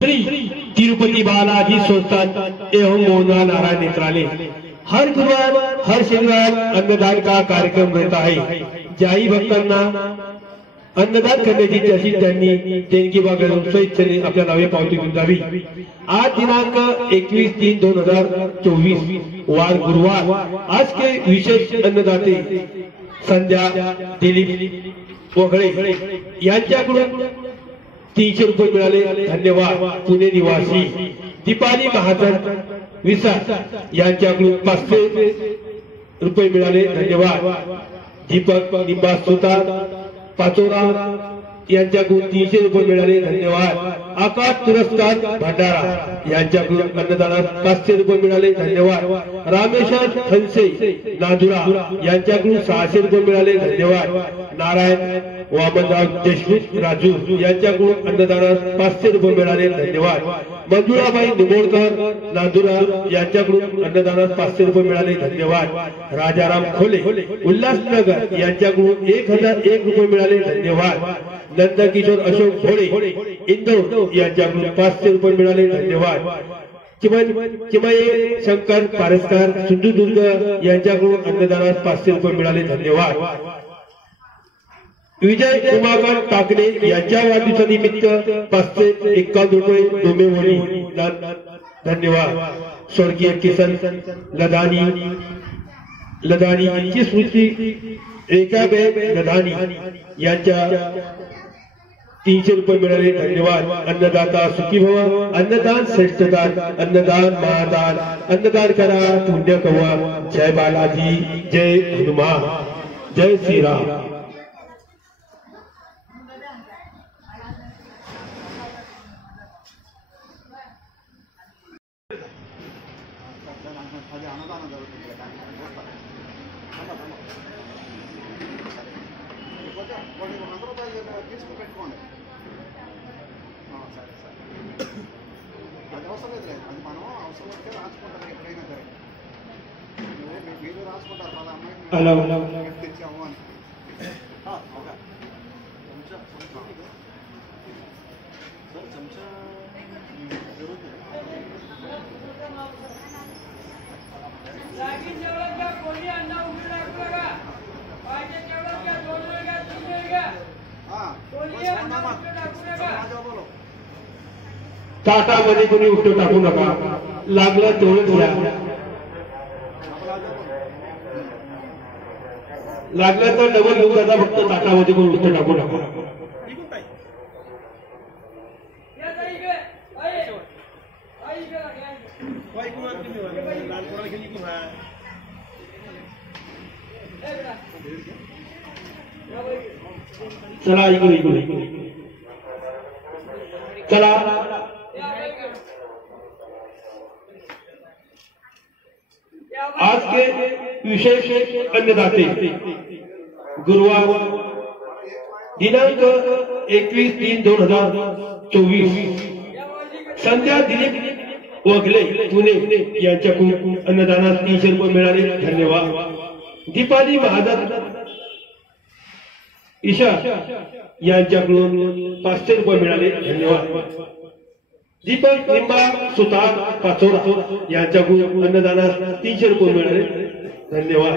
श्री तिरुपति बालाजी संस्थान एवं मोहनलाल नारायण नेत्रालय हर गुरुवार हर शनिवार अन्नदान का कार्यक्रम रहता है। ज्याही भक्तांना अन्नदान करण्याची त्याची त्यांनी देणगी वगैरे स्वेच्छेने आपल्या नावे पावती घेऊन जावी। आज दिनांक 21/3/2024 वार गुरुवार। आज के विशेष अन्नदाते संध्या दिलीप वगळे यांच्याकडून 300 रुपये मिळाले, धन्यवाद। पुणे निवासी दीपाली महाजन विसार यांच्याकडून 500 रुपये मिळाले, धन्यवाद। दीपक निंबास सुतार पाचोरा यांच्याकडून 300 रुपये मिळाले, धन्यवाद। आकाश पुरस्कार भंडारा यांच्याकडून अन्नदानास 500 रुपये मिळाले, धन्यवाद। रामेश्वर खनसे नांदुरा यांच्याकडून 600 रुपये मिळाले, धन्यवाद। नारायण वामनराव देशमुख राजू यांच्याकडून अन्नदानास 500 रुपये मिळाले, धन्यवाद। मंजुळाबाई निमोडकर नांदुरा यांच्याकडून अन्नदानास 500 रुपये मिळाले, धन्यवाद। राजाराम खोले उल्हासनगर यांच्याकडून 1001 रुपये मिळाले, धन्यवाद। नंदकिशोर अशोक घोडे इंदोर यांच्याकडून 500 रुपये मिळाले, धन्यवाद। चिमये शंकर पारसकर सिंधुदुर्ग यांच्याकडून अन्नदानास 500 रुपये मिळाले, धन्यवाद। विजय उमाकांत टाकणे यांच्या वाढदिवसानिमित्त 551 रुपये डोमेवली, धन्यवाद। स्वर्गीय किसन लदानी यांची स्मृती रेखाबेन लदानी यांच्या 300 रुपये मिळाले, धन्यवाद। अन्नदाता सुखी भव, अन्नदान श्रेष्ठदान, अन्नदान महादान, अन्नदान करा पुण्य कवा। जय बालाजी, जय हनुमान, जय श्रीराम। ताटामध्ये कोणी उठतो टाकू नका, लागलं तेवढंच घ्या, लागलं तर डबल घेऊ नका, फक्त ताटामध्ये कोणी उठतो टाकू नका। चला इकडे चला। आज के विशेष अन्नदाते गुरुवार दिनांक 21/3/2024 संध्या दिलीप वगळे पुणे यांच्याकडून अन्नदानास 300 रुपये मिळाले, धन्यवाद। दीपाली महाजन ईशा यांच्याकडून 500 रुपये मिळाले, धन्यवाद। दीपक निंबा सुतार पाचोरा यांच्याकडून अन्नदानास 300 रुपये मिळाले, धन्यवाद।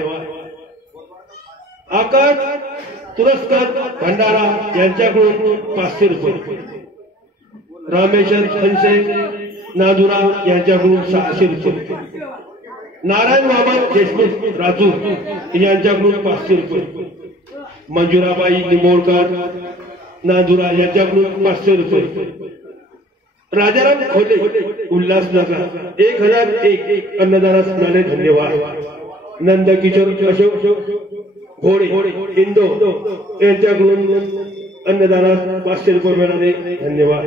आकाश पुरस्कार भंडारा यांच्याकडून 500 रुपये। रामेश्वर खनसे नांदुरा यांच्याकडून 600 रुपये। नारायण वामन देशमुख राजू यांच्याकडून 500 रुपये। मंजुराबाई निमोडकर नांदुरा यांच्याकडून 500 रुपये। राजाराम खोले उल्हासनगर 1001 अन्नदानास मिळाले, धन्यवाद। नंदकिशोर अशोक घोडे इंदोर यांच्याकडून अन्नदानास 500 रुपये मिळाले, धन्यवाद।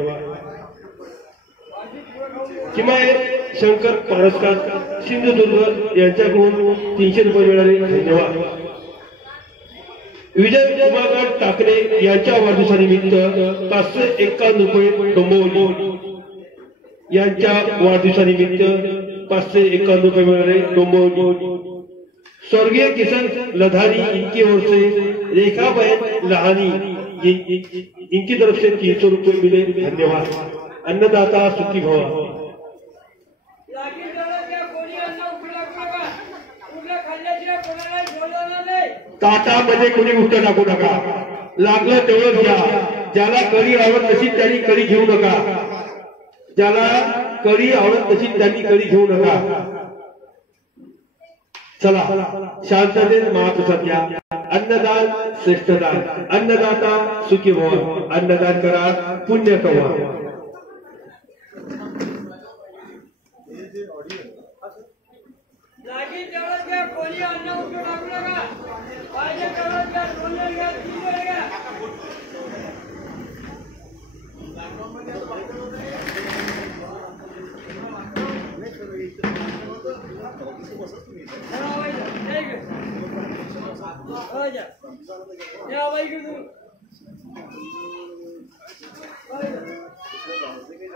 चिमये शंकर पारसकर सिंधुदुर्ग यांच्याकडून 300 रुपये मिळाले, धन्यवाद। विजय उमाकांत टाकणे यांच्या वाढदिवसानिमित्त 551 रुपये डोंबिवली यांच्या वाढदिवसानिमित्त 551 रुपये मिळाले, डोंबिवली। स्वर्गीय किसन लधारी इनकी ओर से रेखाबेन लहानी इनकी तरफ से 300 रुपये मिले, धन्यवाद। अन्नदाता सुखी भव. ताटामध्ये कोणी उष्ट टाकू नका. लागलं तेवढंच घ्या. ज्याला कढी आवडत तशी त्यांनी कढी घेऊ नका. ज्याला कढी आवडत तशी त्यांनी कढी घेऊ नका. चला शांततेत महाप्रसाद घ्या. अन्नदान श्रेष्ठ दान. अन्नदाता सुखी भव. अन्नदान करा पुण्य कमवा. लागी तेवढंच घ्या. कोणी अन्न उठून टाकू नका. पाहिजे तेवढंच घ्या. 2 वेळ घ्या, 3 वेळ घ्या.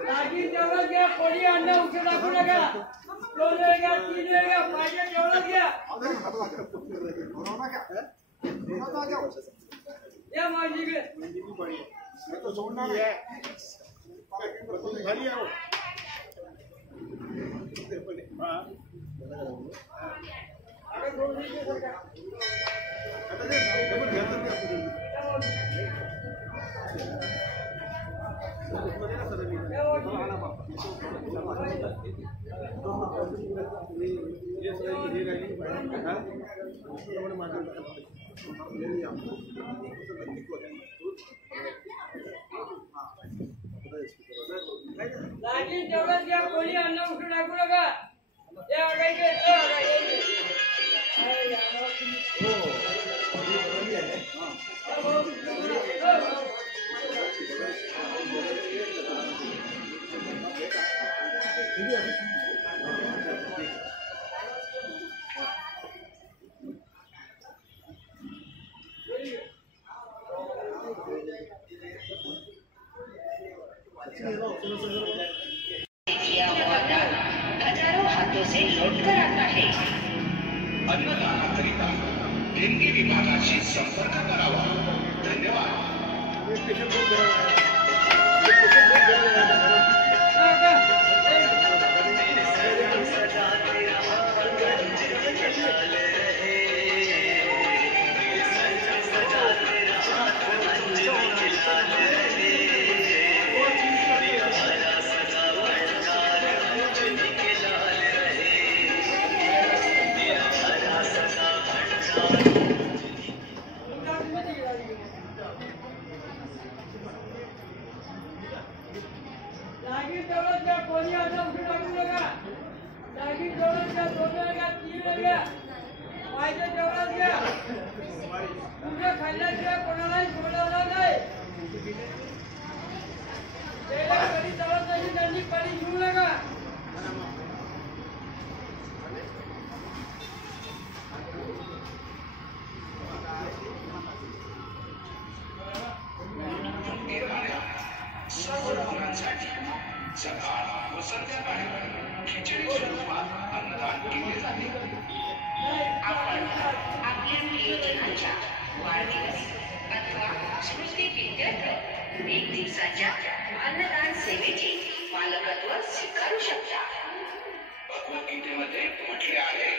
लागी तेवढंच घ्या. कोणी अन्न उठून टाकू नका. 2 वेळ घ्या, 3 वेळ घ्या. पाहिजे तेवढंच घ्या. या मांडीकडे लागी तेवढंच घ्या. कोणी अन्न उठून टाकू नका. या आगायचे हजारों हाथों से लौटकर आता है. अन्नदानाकरिता देणगी विभागाशी संपर्क करावा. धन्यवाद. लागी तेवढंच घ्या. कोणी अन्न उठून टाकू नका. लागी तेवढंच घ्या. 2 वेळ घ्या, 3 वेळ घ्या. पाहिजे तेवढंच घ्या. तुमच्या खाल्ल्याशिवाय कोणालाही सोडवणार नाही. त्याला कधी चालत नाही. त्यांनी कधी घेऊ नका. सकाळ व संध्याकाळी खिचडी स्वरूपात अन्नदान केले जाते. आपण आपल्या प्रियजनांच्या वाढदिवस अथवा स्मृतिप्रीत्यर्थ 1 दिवसाच्या अन्नदान सेवेचे मालकत्व स्वीकारू शकता. भगवद्गीतेमध्ये म्हटले आहे,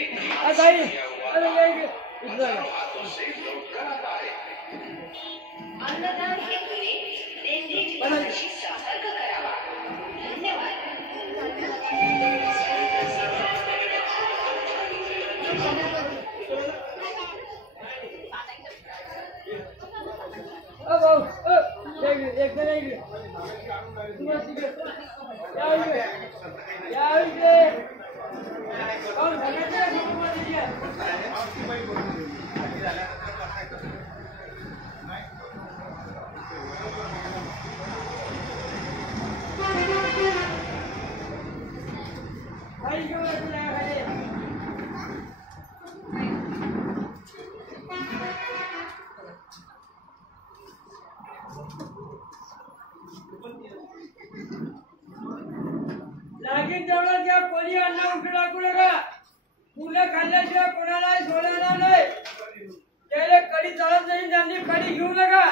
एक हातों से लौटकर आता है. अन्नदान हेतूने देणगी विभागाशी संपर्क करावा. धन्यवाद. लागेल तेवढं घ्या. कोणी अन्न उठून टाकू नका. मुलं खाल्ल्याशिवाय कोणालाही सोडणार नाही. त्याला कढी चालत नाही. त्यांनी कढी घेऊ नका.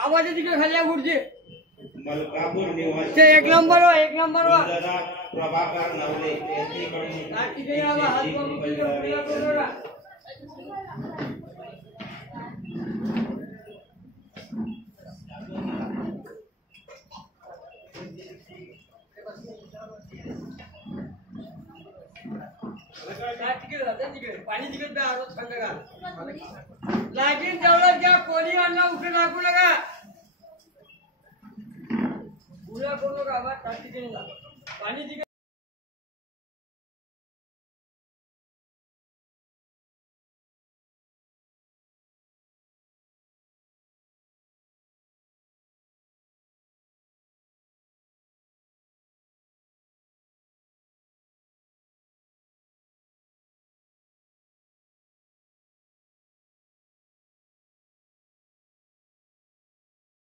आवाज तिकडे खाली या खुर्ची मलकापूर निवासी ते एक नंबर प्रभाकर नवले यांच्याकडून तिथे यावा हात करून तिथे पूजा करू नका. तिकडे पाणी तिकडे प्या आरोप थंड का लागेल तेवढं घ्या कोणी अन्न उठे टाकू नका पूजा करू नका आवाज तिकडे पाणी तिकडे